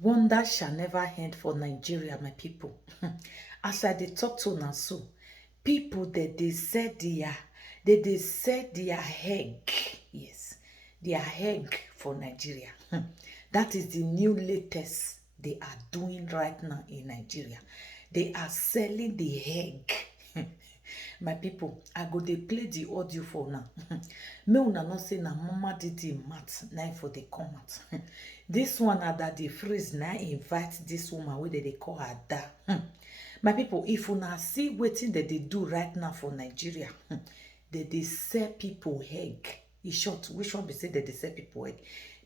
Wonder shall never end for Nigeria, my people. As I dey talk to una so, people that they sell their egg. Yes, their egg for Nigeria. That is the new latest they are doing right now in Nigeria. They are selling the egg. My people, I go dey play the audio for now. May una know say na mama did the math na for the come out. This one na that the freeze na invite this woman wey they call Ada. My people, if una see wetin they do right now for Nigeria, they sell people egg. In short, which one be say they sell people egg?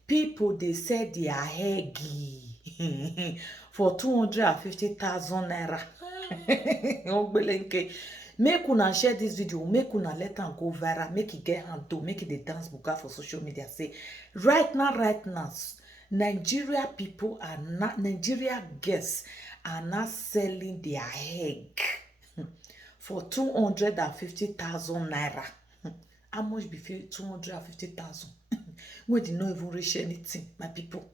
People they sell their egg for 250,000 naira. Make una share this video, make una let am go viral, make it get hand to, make it the dance buka for social media. Say right now, Nigeria people are not, Nigeria guests are not selling their egg for 250,000 naira. How much be 250,000? We did not even reach anything, my people.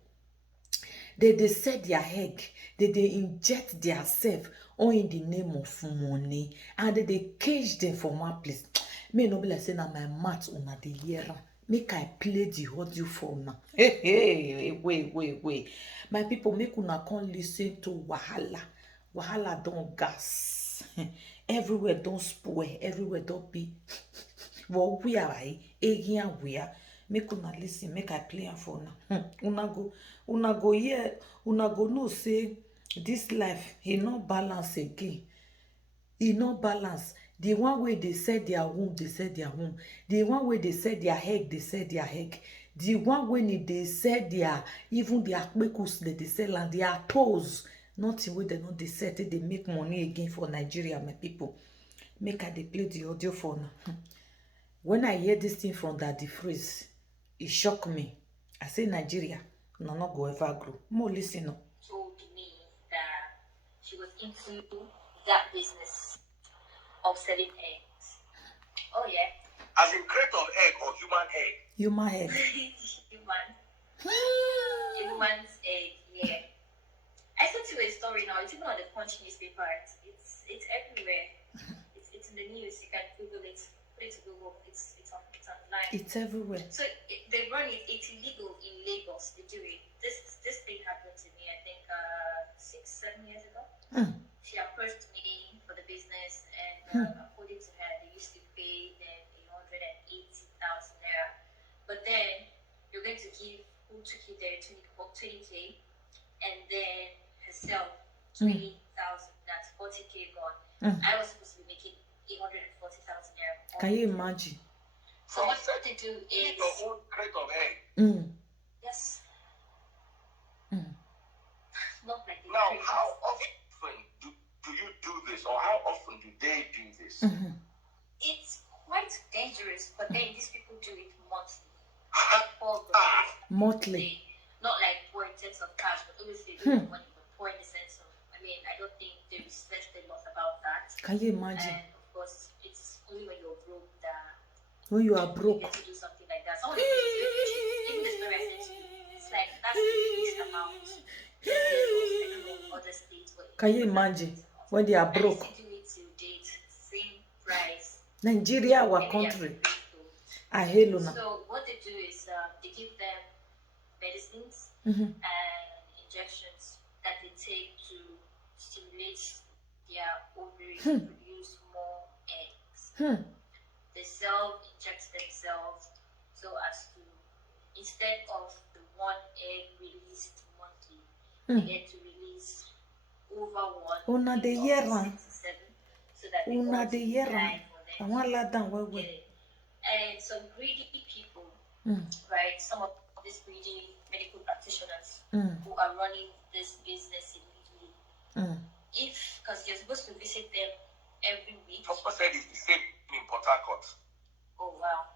They sell their egg, they inject their self all in the name of money, and they cage them for one place. May no be like say na my mouth una the hear. Make I play the audio for now. Hey, wait. My people, make una come listen to wahala. Wahala don't gas. Everywhere don't spoil, everywhere don't be. Well, we are again where. Make una listen, make I play am for now. Una go hear, una go know say this life e no balance again. E no balance. The one way they sell their womb, they sell their womb. The one way they sell their egg, they sell their egg. The one way they sell their even their kpekus that they sell and their toes. Nothing way they not they sell till they make money again for Nigeria, my people. Make I they play the audio for now. When I hear this thing from that the freeze, it shocked me. I say Nigeria, no not go ever grow. More listen up. Told me that she was into that business of selling eggs. Oh yeah. As in crate of egg or human egg? Human egg. Human's egg, yeah. I sent you a story now. It's even on the Punch newspaper. It's everywhere. It's in the news. You can Google it. Put it to Google. It's online. It's everywhere. So they run it. It's illegal in Lagos. They do it. This thing happened to me. I think 6-7 years ago. She approached me for the business, and according to her, they used to pay them 180,000 naira. But then you're going to give who took you there 20k, and then herself 20,000. That's 40k gone. I was supposed to be making 140,000 naira. Can you imagine? So what they do is your own crate of egg. Yes. Not like now, how often do you do this, or how often do they do this? It's quite dangerous, but then these people do it monthly. Monthly. Not like poor in terms of cash, but obviously they do money, but poor in the sense of, I mean, I don't think there is such a lot about that. Can you imagine? And of course, it's only when you're broke that when you are broke, you get to do something like that. Someone even the story I sent you, it's like that's the least amount. I don't know other states, but can you imagine when they are broke? And do it till date, same price. Nigeria, our country. I hate Luna. So what they do is they give them medicines and injections that they take to stimulate their ovaries to produce more eggs. They inject themselves so as to, instead of the one egg released monthly, they get to release over one. Una de hierra. So that they Una de hierra. I want to down well. And some greedy people, right? Some of these greedy medical practitioners who are running this business illegally. Because you're supposed to visit them every week. Doctor said it's the same in Port Harcourt. Oh wow!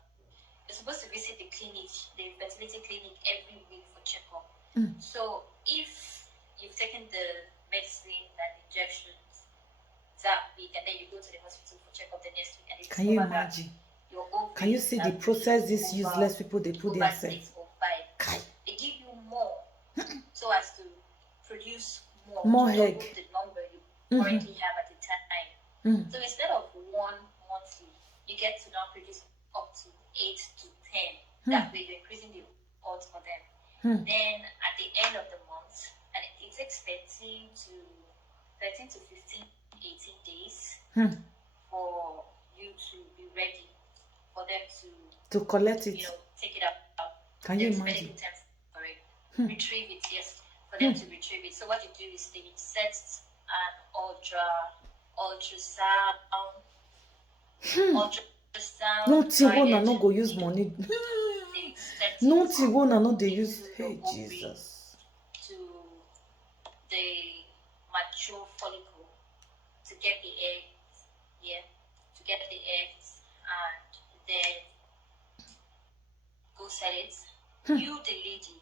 You're supposed to visit the clinic, the fertility clinic, every week for checkup. So if you've taken the medicine and injections that week, and then you go to the hospital for checkup the next week, and can you imagine? Can you see the process these useless people they put themselves? They give you more so as to produce more More to double egg. the number you currently have at the time. So instead of 1 monthly, you get to now produce up to 8 to 10. That way you're increasing the odds for them. Then at the end of the month, and it takes 13 to 15, 18 days for you to be ready for them to collect it. Take it out. Can you imagine? For it. Retrieve it, yes, for them to retrieve it. So what you do is they set an ultrasound. Nothing one no go use money. Nothing one no they use. Hey Jesus. To the mature follicle to get the eggs, to get the eggs, and then go sell it. You, the lady,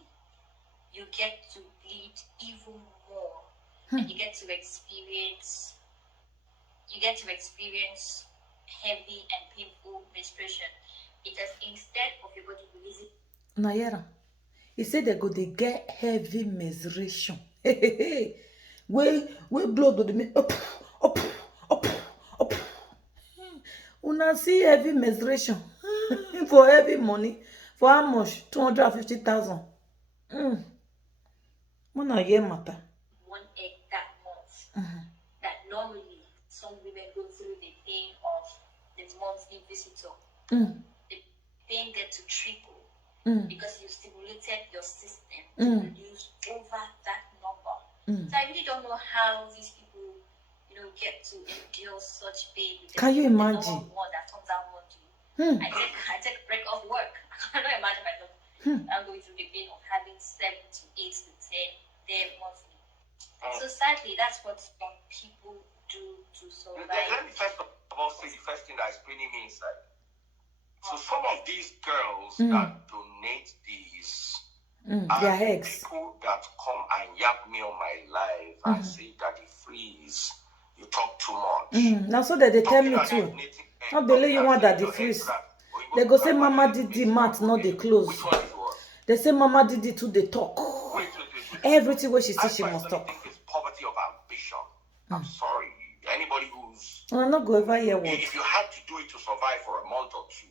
you get to bleed even more, and you get to experience heavy and painful menstruation, because instead of your body releasing Nayera, he said they go they get heavy menstruation. We blood go dey up. Una see heavy menstruation for heavy money. For how much? 250,000. Mona hear matter. 1 egg that month. That normally some women go through the pain of the monthly visitor. The pain gets to triple because you stimulated your system to produce over that number. So I really don't know how these people, get to endure such pain. Can you imagine? One that comes out monthly. I take a break off work. I cannot imagine myself. I'm going through the pain of having 7 to 8 to 10 there monthly. So sadly, that's what some people do to survive. Let me first of all say the first thing that is paining me inside. So some of these girls that donate these their eggs. People that come and yap me on my live and say that the freeze, you talk too much. Now so that they tell me too. Not believe you want that the freeze. They go say Mama Didi mat not they close. Which one is what? They say Mama Didi too they talk. Wait. Everything where she says she must talk. I think it's poverty of ambition. I'm sorry. Anybody who's... I'm not going over here. If you had to do it to survive for a month or two,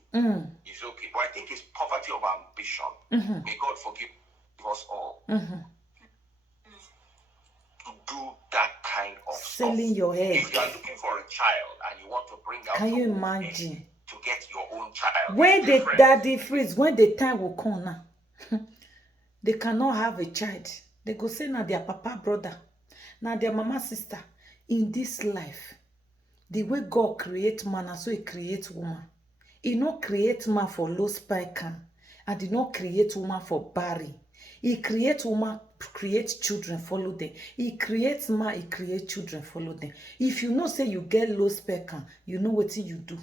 it's okay. But I think it's poverty of ambition. May God forgive us all. To do that kind of selling stuff. Your egg. If you are looking for a child and you want to bring out... Can you imagine? To get your own child. When the daddy freeze, when the time will come now, they cannot have a child. They go say now their papa brother, now their mama sister. In this life, the way God creates man, so He creates woman. He not create man for low sperm, and He not create woman for barren. He creates woman, creates children, follow them. He creates man, He creates children, follow them. If you know say you get low sperm, you know what you do.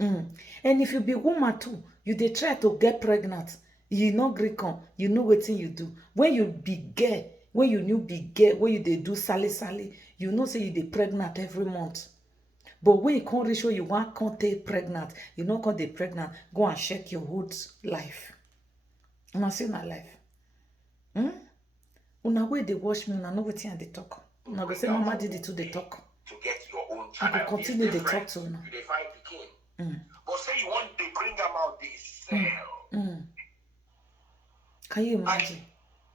And if you be woman too, you dey try to get pregnant. You know Greek on, you know what you do. When you be gay, when you new be gay, when you dey do sally, you know say you dey pregnant every month. But when you can't reach where you want can't take pregnant, you know can't dey pregnant, go and check your whole life. Una see na life. Una way they watch me, una know wetin I dey talk. Una go say Mama Didi too dey talk. To get your own child. I go continue to talk to una. You dey find pikin. But say you want to bring them out, they sell. Can you imagine?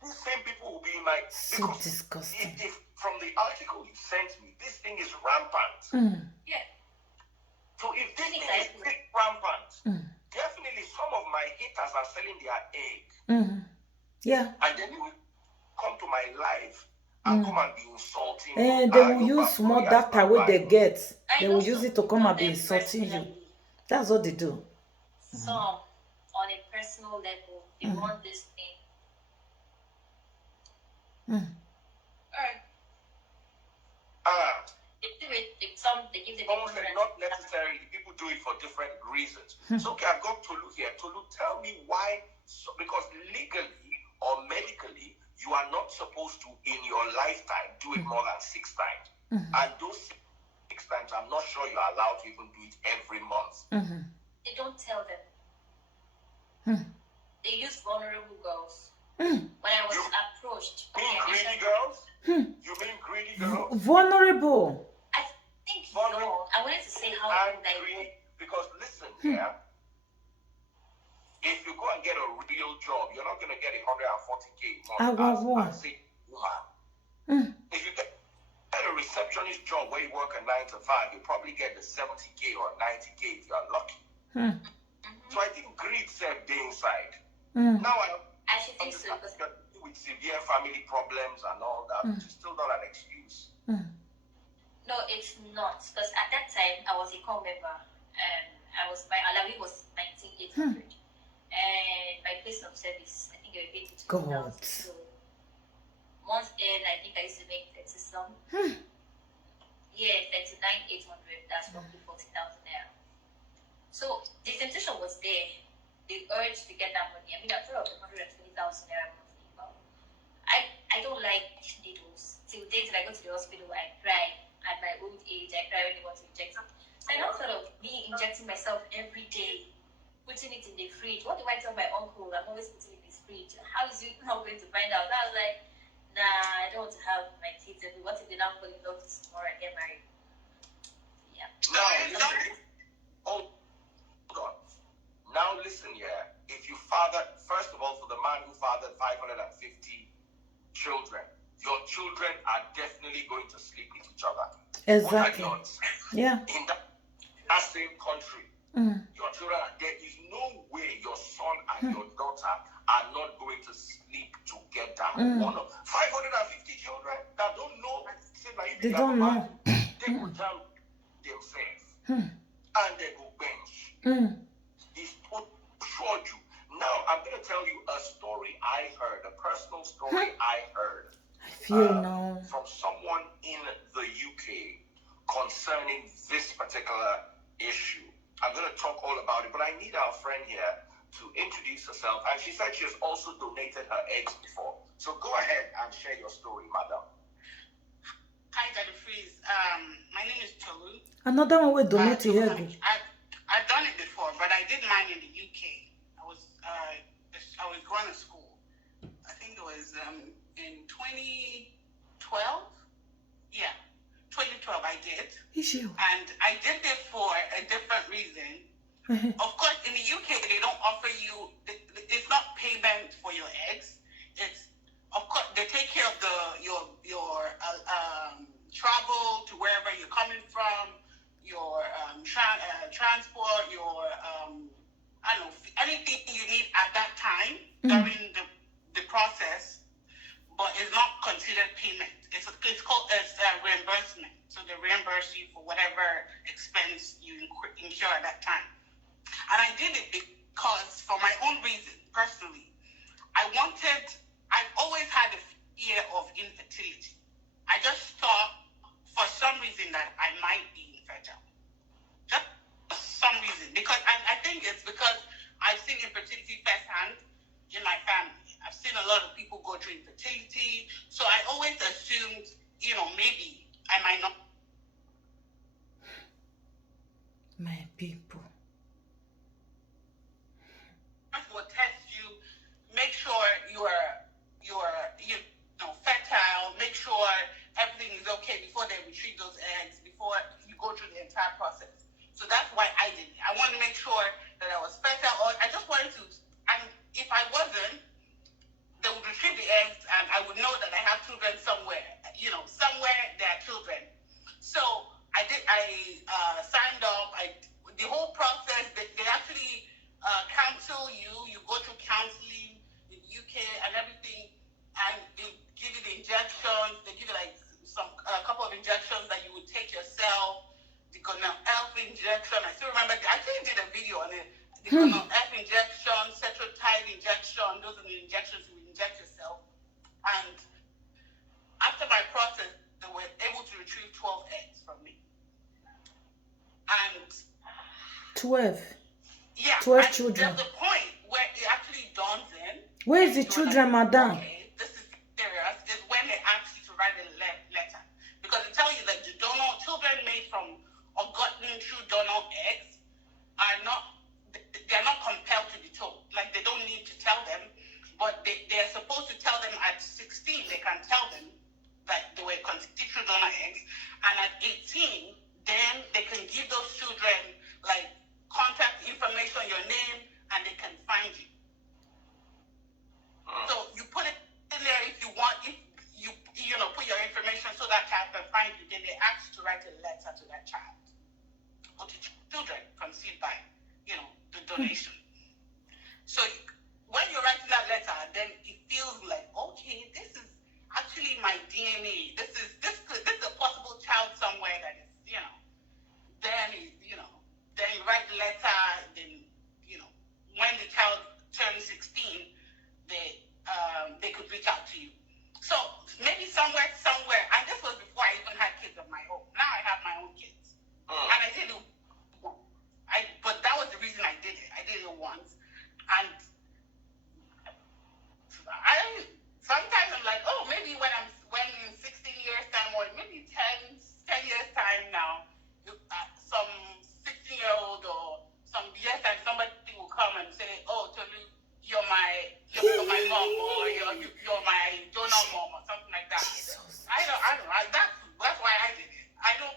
These same people will be in my... So disgusting. If from the article you sent me, this thing is rampant. Yeah. So if this thing is rampant, definitely some of my haters are selling their egg. Yeah. And then you will come to my live and come and be insulting. And they will use more data what they get. They will use it to come and be insulting you. That's what they do. Some, on a personal level, they want this thing. Alright. They give the Almost like not necessarily. People do it for different reasons. So okay, I've got Tolu here. Tolu, tell me why, because legally or medically, you are not supposed to, in your lifetime, do it more than 6 times. And those 6 times, I'm not sure you're allowed to even do it every month. They don't tell them. They use vulnerable girls. When I was approached, Being greedy girls? You mean greedy girls? Vulnerable. I think no. I wanted to say how old I Greedy. Because listen, yeah. If you go and get a real job, you're not going to get 140K as a woman. If you get a receptionist job where you work a 9 to 5, you probably get the 70K or 90K if you're lucky. So I think greed said day inside. Now I should think so. With severe family problems and all that, which is still not an excuse. No, it's not. Because at that time, I was a core member. My alawi was 19,800. And my place of service, I think it was 82,000. So month end, I think I used to make 30 some. Yeah, 39,800. That's roughly 40,000 naira. So the temptation was there. The urge to get that money. I mean, I thought of 120,000 naira monthly. But I don't like needles. Till date, when I go to the hospital, I cry. At my old age, I cry when they want to inject me. So I now thought of me injecting myself every day, putting it in the fridge. What do I tell my uncle? I'm always putting it in his fridge. How is he not going to find out? I was like, nah, I don't want to have my kids every. What if they now fall in love tomorrow and get married? Yeah. No, hold on. Now listen here. If you fathered, first of all, for the man who fathered 550 children, your children are definitely going to sleep with each other. Exactly. Yeah. In that same country, your children are there. Is no way your son and your daughter are not going to sleep together. 550 children that don't know, they don't know. They will tell themselves and they go bench. It's sure you. Now I'm going to tell you a story I heard, a personal story I heard. I feel now from someone in the UK concerning this particular issue. I'm going to talk all about it, but I need our friend here to introduce herself. And she said she has also donated her eggs before. So go ahead and share your story, madam. Hi, Daddy Freeze. My name is Tolu. another one will donate to her. I've done it before, but I did mine in the UK. I was going to school. I think it was in 2012. Yeah, 2012 I did. And I did it for a different reason. Of course, in the UK, they don't offer you, it's not payment for your eggs. It's, of course, they take care of your travel to wherever you're coming from, your transport, your, I don't know, anything you need at that time during the process, but it's not considered payment. It's called reimbursement. So they reimburse you for whatever expense you incur at that time. And I did it because, for my own reason, personally, I've always had a fear of infertility. I just thought, for some reason, that I might be infertile. Just for some reason. Because I think it's because I've seen infertility firsthand in my family. I've seen a lot of people go through infertility. So I always assumed, maybe I might not. My people. Will test you, make sure you're fertile, make sure everything is okay before they retrieve those eggs, before you go through the entire process. So that's why I did it. I wanted to make sure that I was fertile, or I just wanted to, and if I wasn't, they would retrieve the eggs and I would know that I have children somewhere. Somewhere there are children. So I signed up. The whole process, they actually counsel you go through counseling in the UK and everything, and they give you the injections. They give you a couple of injections that you would take yourself. The F injection, I still remember, I actually did a video on it. The F injection, cetrotide injection, those are the injections you would inject yourself. And after my process, they were able to retrieve 12 eggs from me. And 12. Yeah, 12 children. There's a point where it actually dawns in. Where is the children, madam? Okay, this is serious. Is when they ask you to write a letter, because they tell you that the children made from or gotten through donor eggs they're not compelled to be told. Like, they don't need to tell them, but they're supposed to tell them at 16. They can tell them that donation. So when you're writing that letter, then it feels like, okay, this is actually my DNA. This is a possible child somewhere that is, then then you write the letter, then when the child turns 16, they could reach out to you. So maybe somewhere, and this was before I even had kids of my own. Now I have my own kids, and I did it. But that was the reason I did it. I did it once, and sometimes I'm like, oh, maybe when in 16 years time, or maybe 10 years time now, some 16-year-old or some years time, somebody will come and say, oh, Tolu, you're my mom, or you're my donor mom, or something like that. I don't know. That's why I did it. I know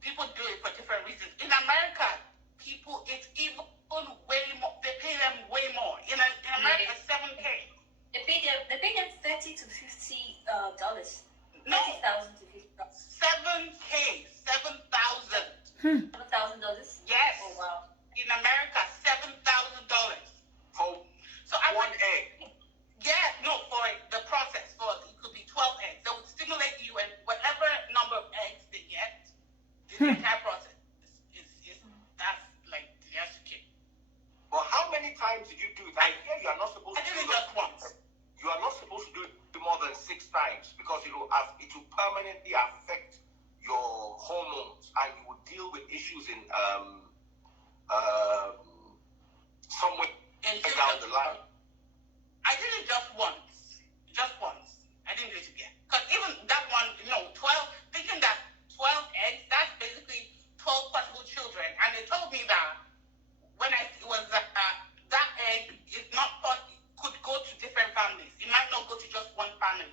people do it for different reasons. In America, it's even way more. They pay them way more. In America, $7K. They pay them $30 to $50. No. $30,000 to $50. $7K. $7,000. $7,000. Yes. Oh wow. In America, $7,000. So I one egg. Yeah, no, for the process. It could be 12 eggs. They would stimulate you, and whatever number of eggs they get, the entire process is that's like the kid. Well, how many times did you do it? I hear you are not supposed to do it just once. You are not supposed to do it more than 6 times because it will permanently affect your hormones, and you will deal with issues in somewhere down the line. I did it just once. I didn't do it again. Because even that one, 12, thinking that 12 eggs, that's basically 12 possible children. And they told me that when it was that egg is not could go to different families. It might not go to just one family.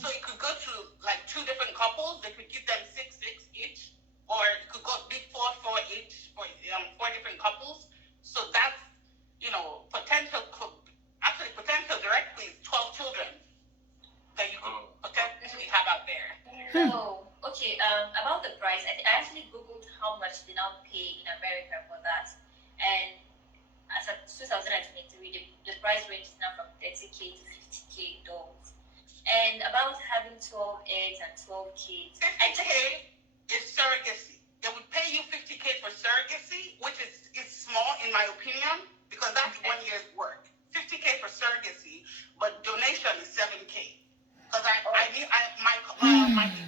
So it could go to like 2 different couples. They could give them 6 each, or it could go be 4 each for 4 different couples. So that's potential directly is 12 children that you could potentially have out there. Oh, okay. About the price, I actually googled how much they now pay in America for that, and as of 2023, the price range is now from $30K to $50K. And about having 12 eggs and 12 kids, 50K is surrogacy. They would pay you 50K for surrogacy, which is small in my opinion, because that's 1 year's work. 50K for surrogacy, but donation is 7K. Because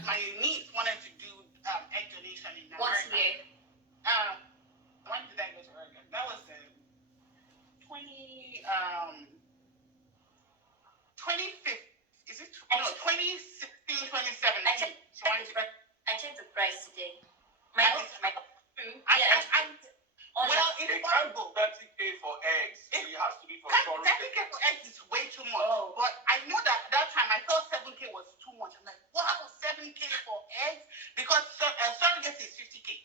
my niece wanted to do egg donation in America. What's here? When did I go to Oregon? That was 2016, 2017. I checked the price today. Well, it's It can't possible. 30K for eggs. It has to be for surrogate. 30K for eggs is way too much. Oh. But I know that time I thought 7K was too much. I'm like, wow, 7K for eggs? Because surrogacy is 50K.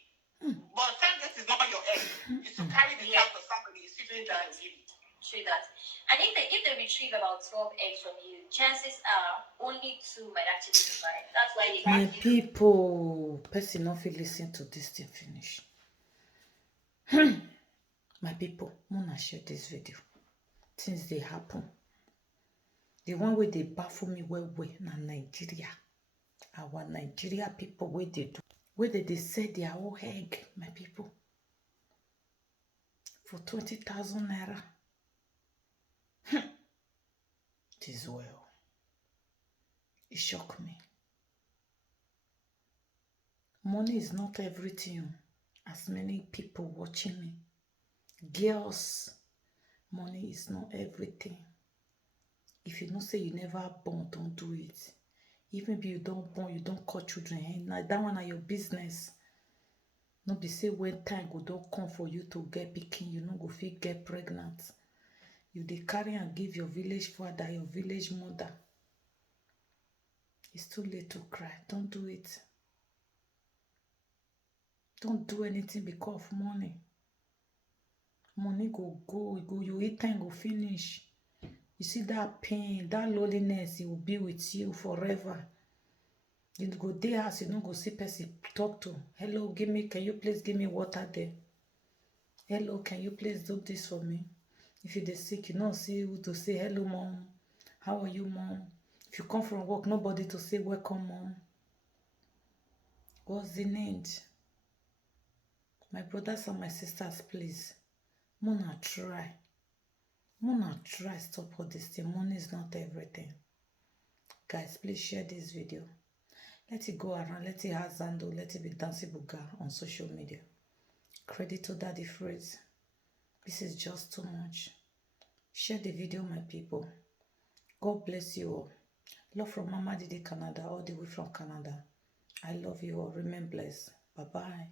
But surrogacy is not your egg. It's to carry the child for somebody. It's 50K. True that. And if they retrieve about 12 eggs from you, chances are only 2 might actually survive. That's why they My people, person not feel listen to this thing finish. My people, Mona share this video. Things they happen. The one way they baffle me well na Nigeria. Our Nigeria people where they do. Where they sell their whole egg, my people. For 20,000 naira. It is well. It shocked me. Money is not everything. As many people watching me. Girls, money is not everything. If you don't say you never born, don't do it. Even if you don't born, you don't call children. Now that one are your business. No be say when time go don't come for you to get pikin, you no go fit get pregnant. You dey carry and give your village father, your village mother. It's too late to cry. Don't do it. Don't do anything because of money. Money go, you eat time go finish. You see that pain, that loneliness, it will be with you forever. You go there house, you don't go see person talk to. Hello, can you please give me water there? Hello, can you please do this for me? If you dey sick, you no see who to say hello, mom. How are you, mom? If you come from work, nobody to say welcome, mom. What's the need? My brothers and my sisters, please. Mona try. Mona try stop all this thing. Money is not everything. Guys, please share this video. Let it go around. Let it have Zando. Let it be Dancing Buga on social media. Credit to Daddy Fritz. This is just too much. Share the video, my people. God bless you all. Love from Mama Didi Canada, all the way from Canada. I love you all. Remain blessed. Bye-bye.